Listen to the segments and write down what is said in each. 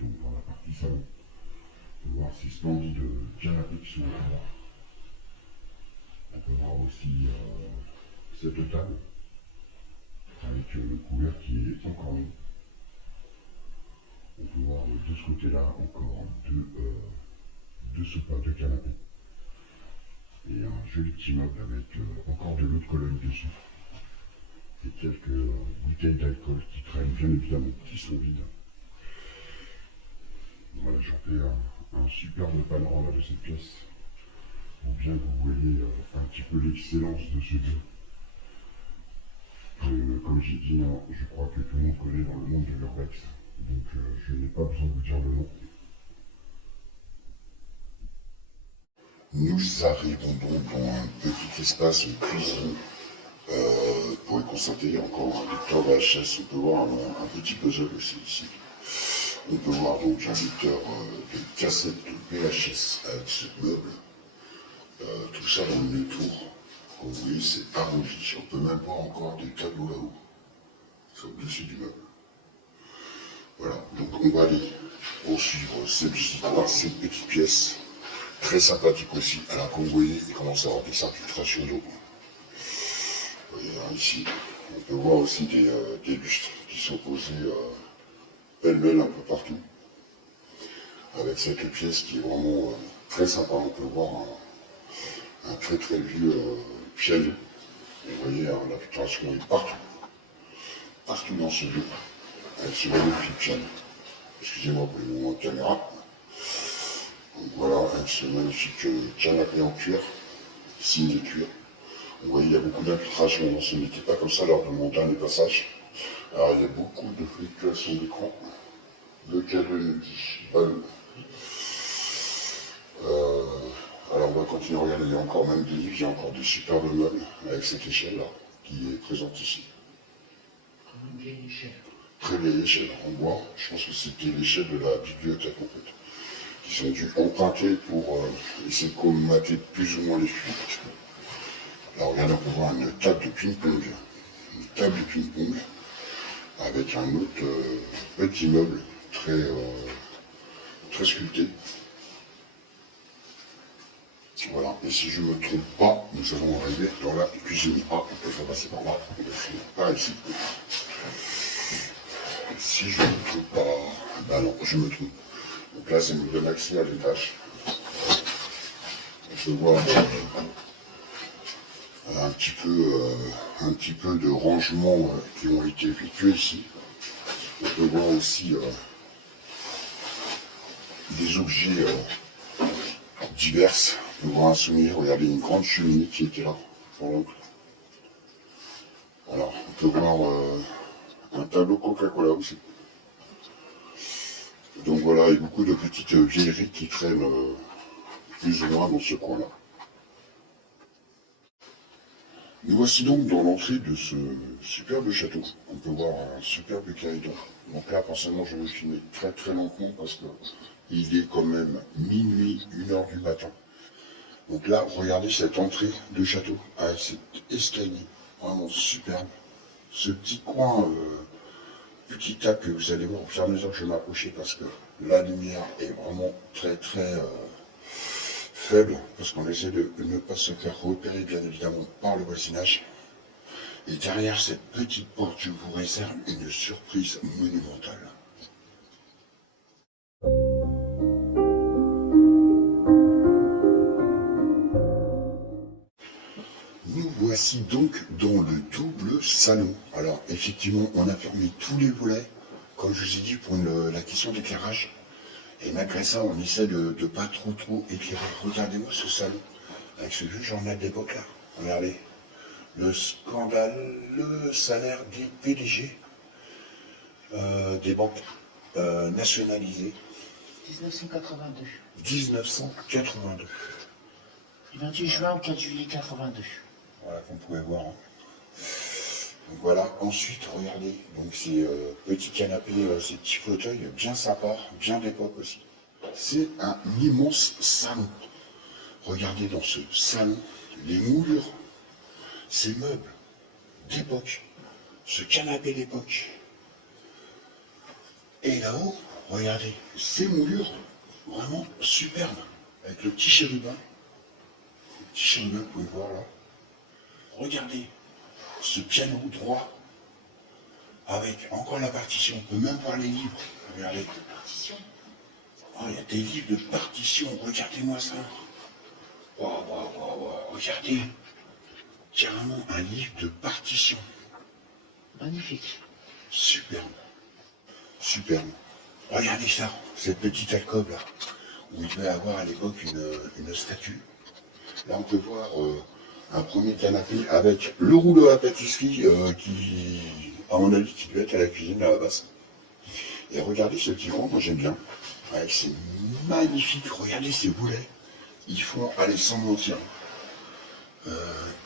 donc dans la partie salon. On peut voir ces splendides canapés qui sont là. On peut voir aussi cette table avec le couvert qui est encore mis. On peut voir de ce côté-là encore deux sofas, deux canapés. Et un joli petit meuble avec encore de l'eau de Cologne dessus. Et quelques bouteilles d'alcool qui traînent bien évidemment, qui sont vides. Voilà, j'en fais un superbe panorama de cette pièce. Pour bien que vous voyez un petit peu l'excellence de ce lieu. Comme j'ai dit, je crois que tout le monde connaît dans le monde de l'urbex. Donc je n'ai pas besoin de vous dire le nom. Nous arrivons donc dans un petit espace cuisine. Vous pourrez constater, il y a encore un lecteur VHS. On peut voir un petit puzzle aussi ici. On peut voir donc un lecteur de cassette de VHS avec ce meuble. Tout ça dans une tour. Comme vous voyez, c'est arrondi. On peut même voir encore des tableaux là-haut. C'est au-dessus du meuble. Voilà, donc on va aller poursuivre cette visite dans cette petite pièce. Très sympathique aussi. Alors comme vous voyez, il commence à avoir des infiltrations d'eau. Vous voyez ici, on peut voir aussi des lustres qui sont posés pêle-mêle un peu partout. Avec cette pièce qui est vraiment très sympa. On peut voir un très très vieux piano. Et vous voyez, l'infiltration est partout. Partout dans ce lieu. Avec ce magnifique piano. Excusez-moi pour le mouvement de caméra. Donc voilà, avec ce magnifique canapé en cuir, signe de cuir. Vous voyez, il y a beaucoup d'infiltration, ce n'était pas comme ça lors de mon dernier passage. Alors il y a beaucoup de fluctuations d'écran. Le cadre nous dit bonne. Alors on va continuer à regarder, il y a encore même des livres, il y a encore des superbes meubles avec cette échelle là qui est présente ici. Une vieille échelle. Très vieille échelle en bois, je pense que c'était l'échelle de la bibliothèque en fait. Ils ont dû emprunter pour essayer de colmater plus ou moins les fuites. Alors regardez, on peut voir une table de ping-pong. Une table de ping-pong avec un autre petit meuble très sculpté. Voilà, et si je ne me trompe pas, nous allons arriver dans la cuisine. Ah, on peut pas passer par là, on peut finir par ici. Si je ne me trompe pas, ben non, je me trompe. Donc là, c'est une accès à l'étage. On peut voir un petit peu de rangements qui ont été effectués ici. On peut voir aussi des objets divers. On peut voir un souvenir, regardez une grande cheminée qui était là, pour l'oncle. Alors, on peut voir un tableau Coca-Cola aussi. Donc voilà, il y a beaucoup de petites vieilleries qui traînent plus ou moins dans ce coin-là. Nous voici donc dans l'entrée de ce superbe château. On peut voir un superbe corridor. Donc là, personnellement, je vais filmer très très lentement parce que il est quand même minuit, 1h du matin. Donc là, regardez cette entrée de château avec cet escalier, vraiment superbe. Ce petit coin, petit tas que vous allez voir au fur et à mesure que je vais m'approcher parce que la lumière est vraiment très très faible parce qu'on essaie de ne pas se faire repérer bien évidemment par le voisinage. Et derrière cette petite porte, je vous réserve une surprise monumentale. Nous voici donc dans le double salon. Alors effectivement, on a fermé tous les volets, comme je vous ai dit, pour la question d'éclairage. Et malgré ça, on essaie de ne pas trop éclairer. Regardez-moi ce salon, avec ce vieux journal d'époque là. Regardez. Le scandale, le salaire des PDG des banques nationalisées. 1982. 1982. Du 28 juin au 4 juillet 82. Voilà, comme vous pouvez voir. Hein. Donc voilà, ensuite, regardez, donc ces petits canapés, ces petits fauteuils bien sympas, bien d'époque aussi. C'est un immense salon. Regardez dans ce salon, les moulures, ces meubles d'époque, ce canapé d'époque. Et là-haut, regardez, ces moulures, vraiment superbes, avec le petit chérubin. Le petit chérubin, vous pouvez voir là. Regardez, ce piano droit, avec encore la partition, on peut même voir les livres. Regardez. Oh, il y a des livres de partition, regardez-moi ça. Waouh, waouh, waouh, waouh, regardez. Carrément un livre de partition. Magnifique. Superbe. Superbe. Regardez ça, cette petite alcôve là, où il devait avoir à l'époque une statue. Là on peut voir un premier canapé avec le rouleau à pâtisserie qui, à mon avis, qui doit être à la cuisine à la base. Et regardez ce petit rond, moi j'aime bien. Ouais, c'est magnifique, regardez ces boulets. Ils font, allez, sans mentir,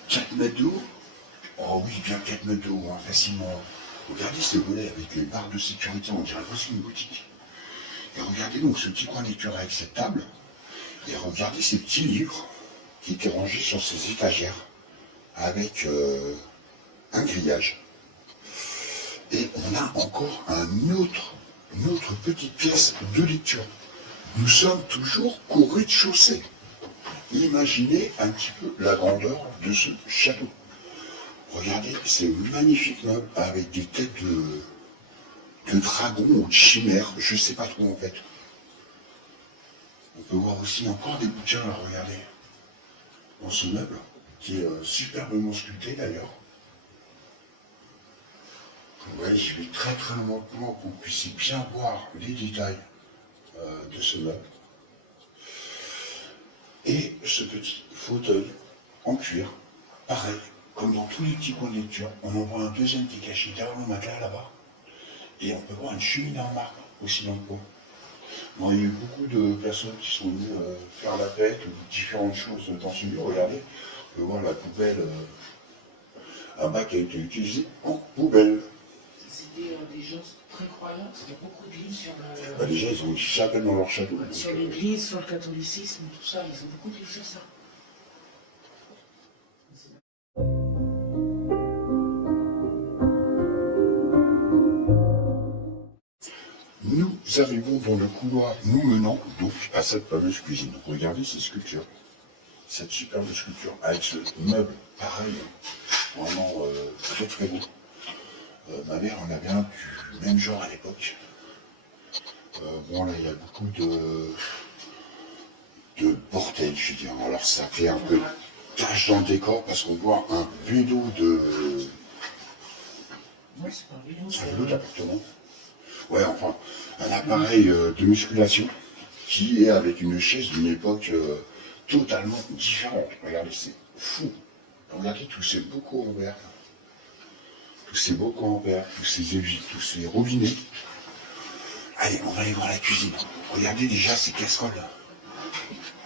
4 mètres de haut. Oh oui, bien 4 mètres de haut, hein, facilement. Regardez ces volets avec les barres de sécurité, on dirait aussi une boutique. Et regardez donc ce petit coin lecture avec cette table. Et regardez ces petits livres qui étaient rangés sur ces étagères avec un grillage. Et on a encore une autre petite pièce de lecture. Nous sommes toujours qu'au rez-de-chaussée. Imaginez un petit peu la grandeur de ce château. Regardez ces magnifiques meubles avec des têtes de dragons ou de chimères, je ne sais pas trop en fait. On peut voir aussi encore des bouquins à regarder dans ce meuble, qui est superbement sculpté d'ailleurs. Ouais, je vais très très lentement pour que vous puissiez bien voir les détails de ce meuble. Et ce petit fauteuil en cuir, pareil, comme dans tous les petits coins de lecture, on en voit un deuxième qui est caché derrière le matelas là-bas. Et on peut voir une cheminée en marbre aussi dans le coin. Bon, il y a eu beaucoup de personnes qui sont venues faire la fête ou différentes choses dans ce lieu. Regardez, on peut voir la poubelle, un bac qui a été utilisé en poubelle. C'était des gens très croyants, il y a beaucoup de livres sur le... Bah, déjà, ils ont une chapelle dans leur château. Sur l'église, sur le catholicisme, tout ça, ils ont beaucoup de livres sur ça. Nous arrivons dans le couloir nous menant donc à cette fameuse cuisine. Regardez ces sculptures, cette superbe sculpture avec ce meuble pareil, vraiment très très beau. Ma mère en avait un du même genre à l'époque. Bon là il y a beaucoup de bordel, je veux dire. Alors ça fait un peu tache dans le décor parce qu'on voit un vélo Ouais, c'est pas un vélo, un vélo d'appartement. Ouais, enfin, un appareil de musculation qui est avec une chaise d'une époque totalement différente. Regardez, c'est fou. Regardez tous ces bocaux en verre. Tous ces bocaux en verre, tous ces éviers, tous ces robinets. Allez, on va aller voir la cuisine. Regardez déjà ces casseroles.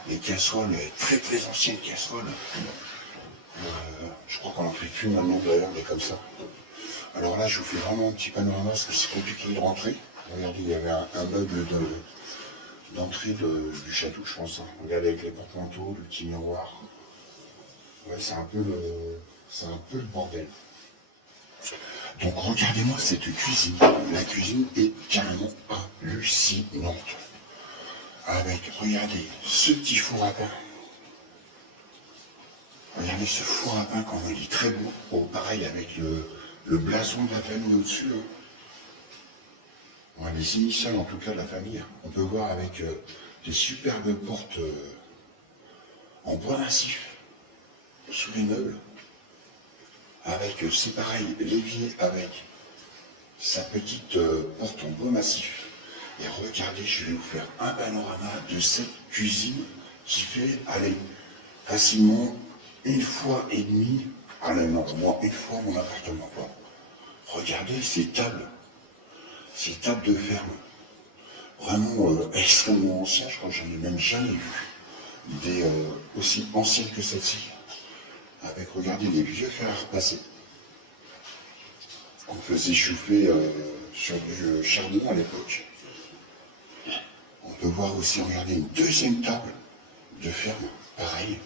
Les casseroles, très très anciennes casseroles. Je crois qu'on en fait plus maintenant d'ailleurs, mais comme ça. Alors là, je vous fais vraiment un petit panorama parce que c'est compliqué de rentrer. Regardez, il y avait un meuble d'entrée du château, je pense. Hein. Regardez avec les porte-manteaux, le petit miroir. Ouais, c'est un peu le bordel. Donc regardez-moi cette cuisine. La cuisine est carrément hallucinante. Avec, regardez, ce petit four à pain. Regardez ce four à pain quand il est très beau. Oh, pareil avec le blason de la famille au-dessus. Hein. Ouais, les initiales en tout cas de la famille. On peut voir avec des superbes portes en bois massif sous les meubles. Avec, c'est pareil, l'évier avec sa petite porte en bois massif. Et regardez, je vais vous faire un panorama de cette cuisine qui fait, allez, facilement 1,5 fois, allez non, moi 1 fois mon appartement, quoi. Regardez ces tables de ferme, vraiment extrêmement anciennes, je crois que j'en ai même jamais vu des aussi anciennes que celle-ci. Avec, regardez, les vieux fers à repasser qu'on faisait chauffer sur du charbon à l'époque. On peut voir aussi, regardez, une deuxième table de ferme, pareil,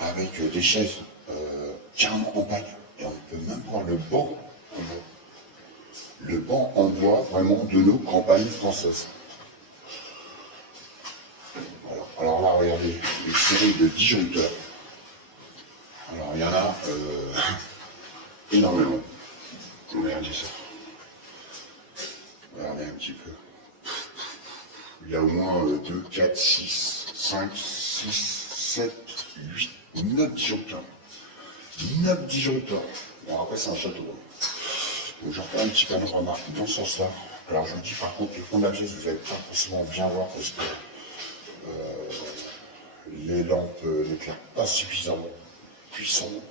avec des chaises carrément en paille. Et on peut même voir le banc en bois. Le banc en bois, vraiment, de nos campagnes françaises. Alors là, regardez, une série de disjoncteurs. Alors il y en a énormément. Regardez ça. Regardez un petit peu. Il y a au moins 2, 4, 6, 5, 6, 7, 8, 9 disjoncteurs. 9 disjoncteurs. Bon, après, c'est un château. Donc, je refais un petit panorama dans ce sens-là. Alors, je vous dis, par contre, le fond de la pièce, vous n'allez pas forcément bien voir parce que les lampes n'éclairent pas suffisamment puissamment.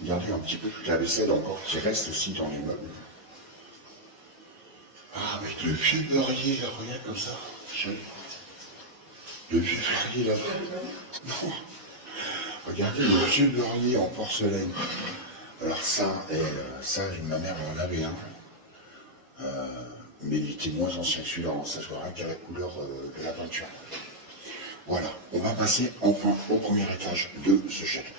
Regardez un petit peu toute la vaisselle encore qui reste aussi dans l'immeuble. Ah, avec le vieux beurrier, là, regarde comme ça. Le vieux beurrier, là. Non. Regardez le vieux beurrier en porcelaine. Alors ça, ma mère en avait un. Mais il était moins ancien que celui-là. Ça se voit rien qu'à la couleur de la peinture. Voilà, on va passer enfin au premier étage de ce château.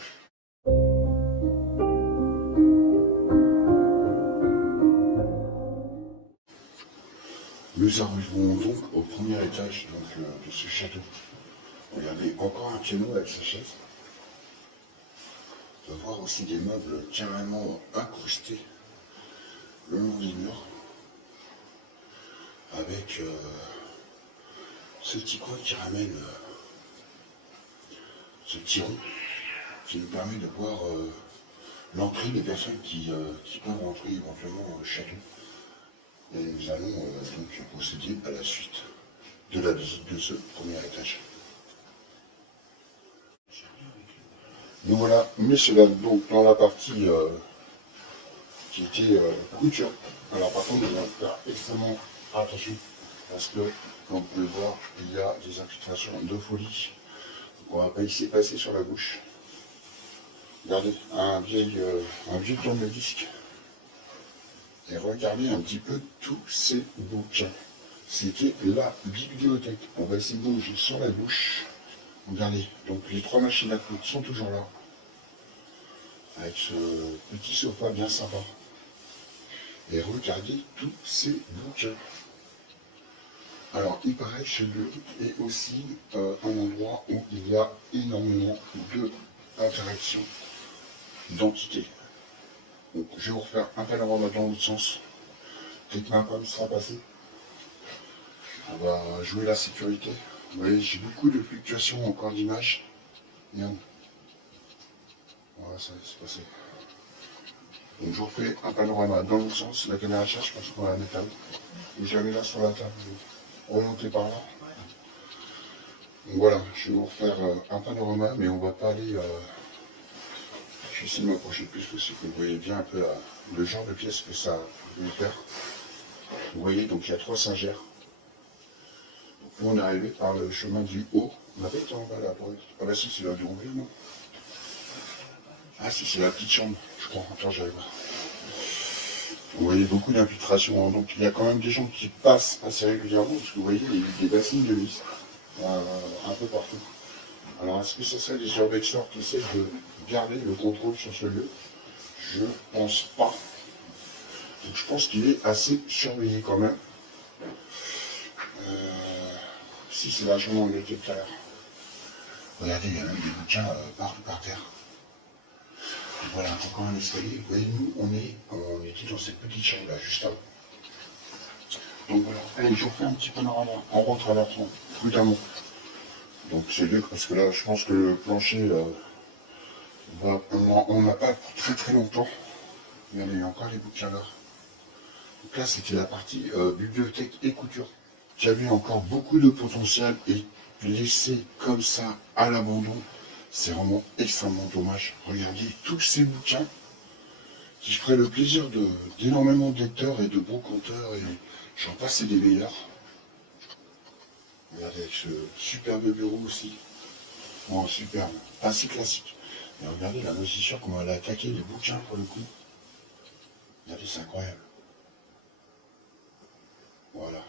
Nous arrivons donc au premier étage de ce château. Regardez, encore un piano avec sa chaise. On va voir aussi des meubles carrément incrustés le long des murs. Avec ce petit coin qui ramène ce petit rond qui nous permet de voir l'entrée des personnes qui peuvent rentrer éventuellement dans le château. Et nous allons donc procéder à la suite de la visite de ce premier étage. Nous voilà, messieurs dames, donc dans la partie qui était couture. Alors par contre, on va faire extrêmement attention parce que, comme vous pouvez voir, il y a des infiltrations de folie. Donc, on va pas essayer de passer sur la bouche. Regardez, un vieux tourne-disque. Et regardez un petit peu tous ces bouquins. C'était la bibliothèque. On va essayer de bouger sur la bouche. Regardez, donc les 3 machines à coudre sont toujours là. Avec ce petit sofa bien sympa. Et regardez tous ces bouquins. Alors, il paraît que ce lieu est aussi un endroit où il y a énormément d'interactions, d'entités. Donc, je vais vous refaire un panorama dans l'autre sens. Dès que ma femme sera passée, on va jouer la sécurité. Vous voyez, j'ai beaucoup de fluctuations encore d'image. Regarde. Voilà, ça va se passer. Donc, je vous refais un panorama dans l'autre sens. La caméra cherche, je pense qu'on va la mettre là. Et je la mets là sur la table. Remonter par là. Donc voilà, je vais vous refaire un panorama, mais on va pas aller. Je vais essayer de m'approcher le plus possible, que vous voyez bien un peu le genre de pièce que ça peut faire. Vous voyez, donc il y a 3 singères. Donc nous on est arrivé par le chemin du haut. On n'a pas été en bas là. Ah bah si, c'est là du Roubaix, non? Ah si, c'est la petite chambre, je crois. Attends, j'arrive là. Vous voyez beaucoup d'infiltrations, hein. Donc il y a quand même des gens qui passent assez régulièrement, parce que vous voyez, il y a eu des bassines de mise un peu partout. Alors est-ce que ce serait des urbexeurs qui essaient de garder le contrôle sur ce lieu? Je pense pas. Donc je pense qu'il est assez surveillé quand même. Si c'est largement mieux que tout à l'heure. Regardez, il y a même des bouquins partout par terre. Et voilà, encore un escalier. Vous voyez, nous, on était dans cette petite chambre là, juste avant. Donc voilà, allez, je vous refais un petit panorama. On rentre à l'entrée, prudemment. Donc c'est mieux parce que là, je pense que le plancher, on n'a pas pour très très longtemps. Regardez, il y a encore les bouquins là. Donc là, c'était la partie bibliothèque et couture. Qui avait encore beaucoup de potentiel et laissé comme ça à l'abandon. C'est vraiment extrêmement dommage. Regardez tous ces bouquins qui feraient le plaisir d'énormément de lecteurs et de bons conteurs et j'en passe et des meilleurs. Regardez avec ce superbe bureau aussi. Bon, superbe, pas si classique. Et regardez la moisissure, comment elle a attaqué les bouquins pour le coup. Regardez, c'est incroyable. Voilà.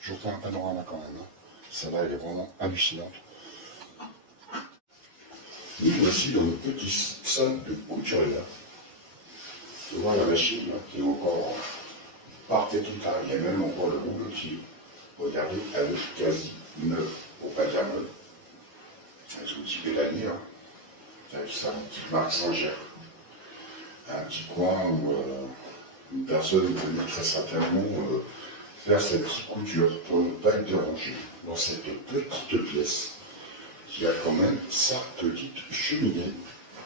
Je vous fais un panorama quand même. Hein. Celle-là, elle est vraiment hallucinante. Nous voici dans notre petite salle de couturière. Vous voyez la machine là, qui est encore parfaite totale. Il y a même encore le rouleau qui, regardez, elle est quasi neuve. pour pas dire meuble, avec son petit pédalier, hein, avec sa petite marque Saint-Ger. Un petit coin où une personne venait très certainement faire sa petite couture pour ne pas être dérangée dans cette petite pièce qui a quand même sa petite cheminée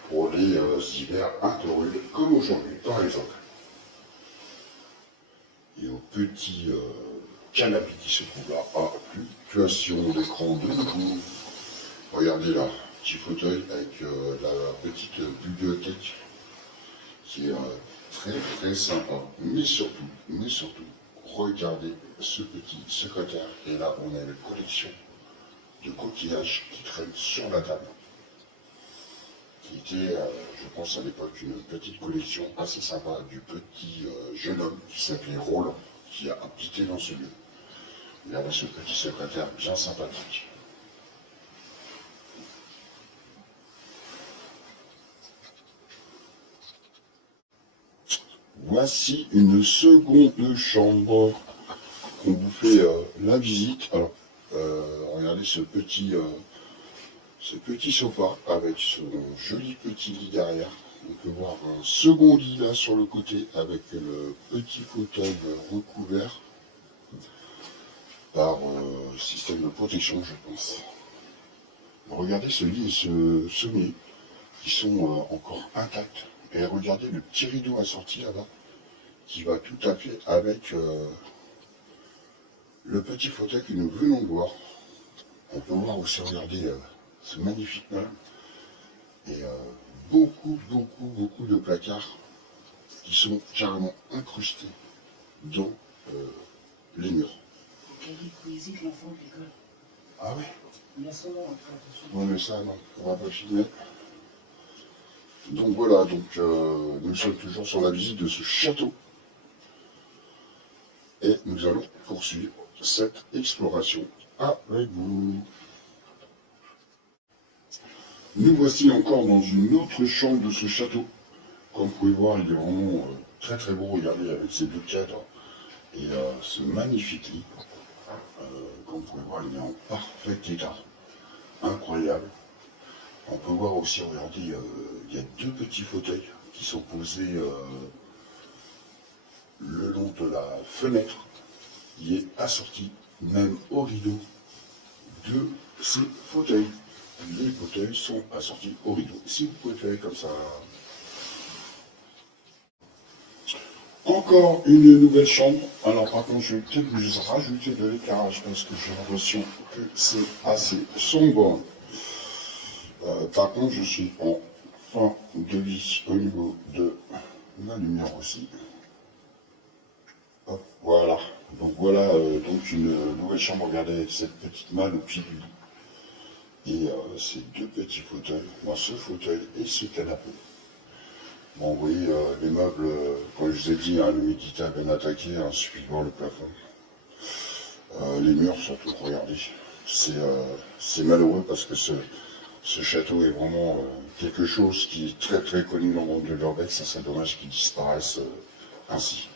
pour les hivers interrudes comme aujourd'hui par exemple. Et au petit canapé qui se trouve là, fluctuation d'écran de nouveau. Regardez là, petit fauteuil avec la petite bibliothèque qui est très très sympa. Mais surtout, regardez ce petit secrétaire. Et là, on a une collection de coquillages qui traînent sur la table. Qui était, je pense à l'époque, une petite collection assez sympa du petit jeune homme qui s'appelait Roland, qui a habité dans ce lieu. Il avait ce petit secrétaire bien sympathique. Voici une seconde chambre. On vous fait la visite. Alors, regardez ce petit sofa avec son joli petit lit derrière. On peut voir un second lit là sur le côté avec le petit fauteuil recouvert par système de protection, je pense. Regardez ce lit et ce sommier qui sont encore intacts. Et regardez le petit rideau assorti là-bas qui va tout à fait avec le petit fauteuil que nous venons de voir. On peut voir aussi, regardez, ce magnifique meuble. Et beaucoup de placards qui sont carrément incrustés dans les murs. Il hésite l'enfant de l'école. Ah oui? Il a son nom, attention. Oui, mais ça, non, on va pas filmer. Donc voilà, nous sommes toujours sur la visite de ce château. Et nous allons poursuivre cette exploration avec vous. Nous voici encore dans une autre chambre de ce château. Comme vous pouvez voir, il est vraiment très très beau. Regardez avec ces deux cadres et ce magnifique lit. Comme vous pouvez voir, il est en parfait état. Incroyable. On peut voir aussi, regardez, il y a deux petits fauteuils qui sont posés le long de la fenêtre. Il est assorti même au rideau de ces fauteuils. Les fauteuils sont assortis au rideau. Si vous pouvez faire comme ça. Encore une nouvelle chambre. Alors par contre, je vais peut-être vous rajouter de l'éclairage parce que j'ai l'impression que c'est assez sombre. Par contre, je suis en fin de vie au niveau de la lumière aussi. Hop, voilà. Donc voilà donc une nouvelle chambre. Regardez cette petite malle au pied du lit. Et ces deux petits fauteuils. Moi, ce fauteuil et ce canapé. Bon, vous voyez, les meubles, comme je vous ai dit, hein, l'humidité a bien attaqué, hein, suffit de voir le plafond. Les murs surtout, regardez. C'est malheureux parce que ce château est vraiment quelque chose qui est très très connu dans le monde de l'urbex. Ça serait dommage qu'il disparaisse ainsi.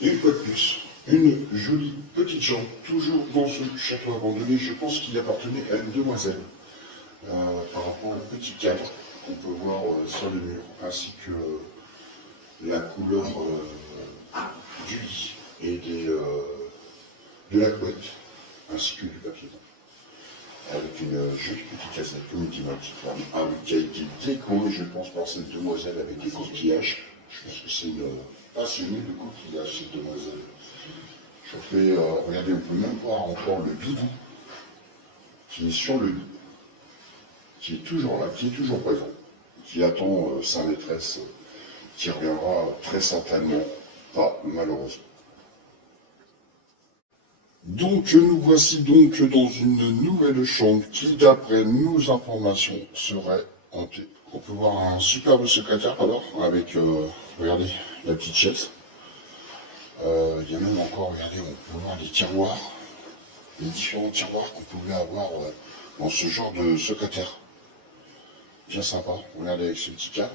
Et une fois de plus, une jolie petite chambre, toujours dans ce château abandonné. Je pense qu'il appartenait à une demoiselle. Par rapport au petit cadre qu'on peut voir sur le mur, ainsi que la couleur du lit et de la couette, ainsi que du papier. Avec une jolie petite cassette, comme dit ma petite femme, qui a été décorée, je pense, par cette demoiselle avec des coquillages. Je pense que c'est une passionnée de coquillages, cette demoiselle. Je fais, regardez, on peut même voir encore le doudou qui est sur le lit, qui est toujours là, qui est toujours présent, qui attend sa maîtresse, qui reviendra très certainement, pas malheureusement. Donc nous voici donc dans une nouvelle chambre qui, d'après nos informations, serait hantée. On peut voir un superbe secrétaire alors, avec, regardez, la petite chaise. Il y a même encore, regardez, on peut voir les tiroirs, les différents tiroirs qu'on pouvait avoir dans ce genre de secrétaire. Bien sympa, regardez avec ce petit cadre,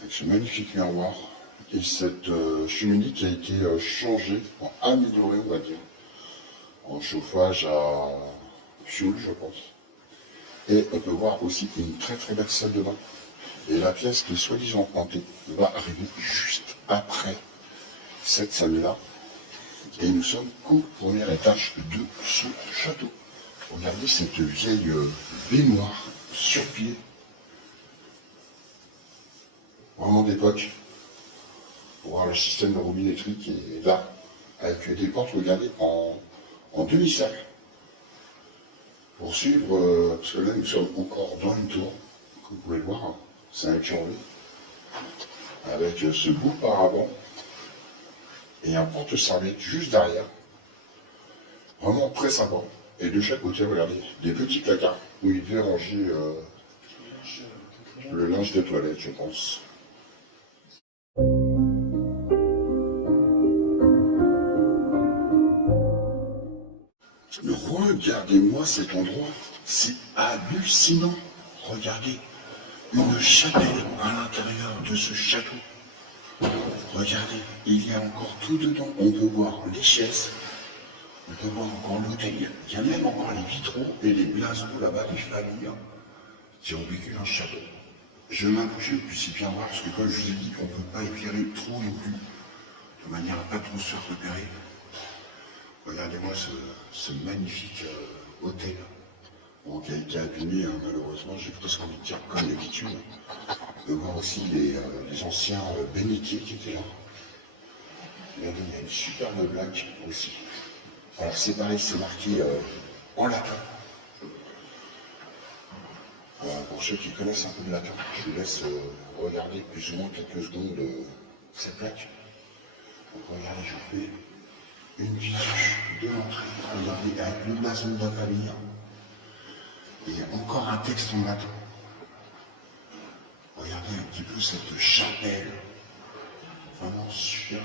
avec ce magnifique miroir. Et cette cheminée qui a été changée, améliorée on va dire, en chauffage à fioul, je pense. Et on peut voir aussi une très très belle salle de bain. Et la pièce qui est soi-disant hantée va arriver juste après cette salle-là. Et nous sommes au premier étage de ce château. Regardez cette vieille baignoire sur pied. Vraiment d'époque. Pour voir le système de robinetterie qui est là. Avec des portes, regardez, en demi-cercle. Pour suivre, parce que là nous sommes encore dans une tour, comme vous pouvez le voir, hein, c'est un curvé, avec ce beau paravent et un porte-serviette juste derrière. Vraiment très sympa. Et de chaque côté, regardez, des petits placards où il devait ranger le linge de toilette, je pense. Regardez-moi cet endroit, c'est hallucinant. Regardez, une chapelle à l'intérieur de ce château. Regardez, il y a encore tout dedans. On peut voir les chaises, on peut voir encore l'hôtel. Il y a même encore les vitraux et les blasons là-bas des familles qui ont vécu dans ce château. Je m'approche que vous puissiez bien voir, parce que comme je vous ai dit, on ne peut pas éclairer trop non plus, de manière à ne pas trop se faire repérer. Regardez-moi ce magnifique hôtel, bon, qui a été abîmé, hein, malheureusement, j'ai presque envie de dire comme d'habitude. On peut voir aussi les anciens bénitiers qui étaient là. Regardez, il y a une superbe blague aussi. Alors c'est pareil, c'est marqué en latin. Pour ceux qui connaissent un peu de latin, je vous laisse regarder plus ou moins quelques secondes cette plaque. Donc regardez, je vous fais une visu de l'entrée, regardez, avec le blason de la famille. Et encore un texte en latin. Regardez un petit peu cette chapelle. Vraiment super.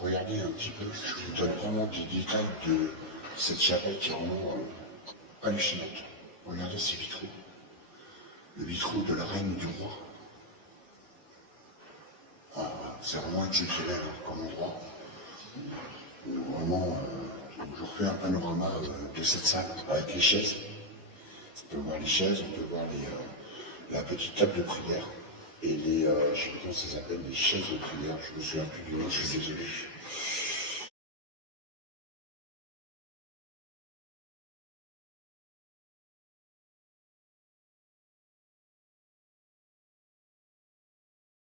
Regardez un petit peu, je vous donne vraiment des détails de cette chapelle qui est vraiment hallucinante. Regardez ces vitraux. Le vitraux de la reine et du roi. Ah, c'est vraiment exceptionnel comme endroit. Vraiment, je refais un panorama de cette salle avec les chaises. On peut voir les chaises, on peut voir la petite table de prière et les, je sais pas comment ça s'appelle, les chaises de prière. Je me souviens plus du nom, je suis désolé.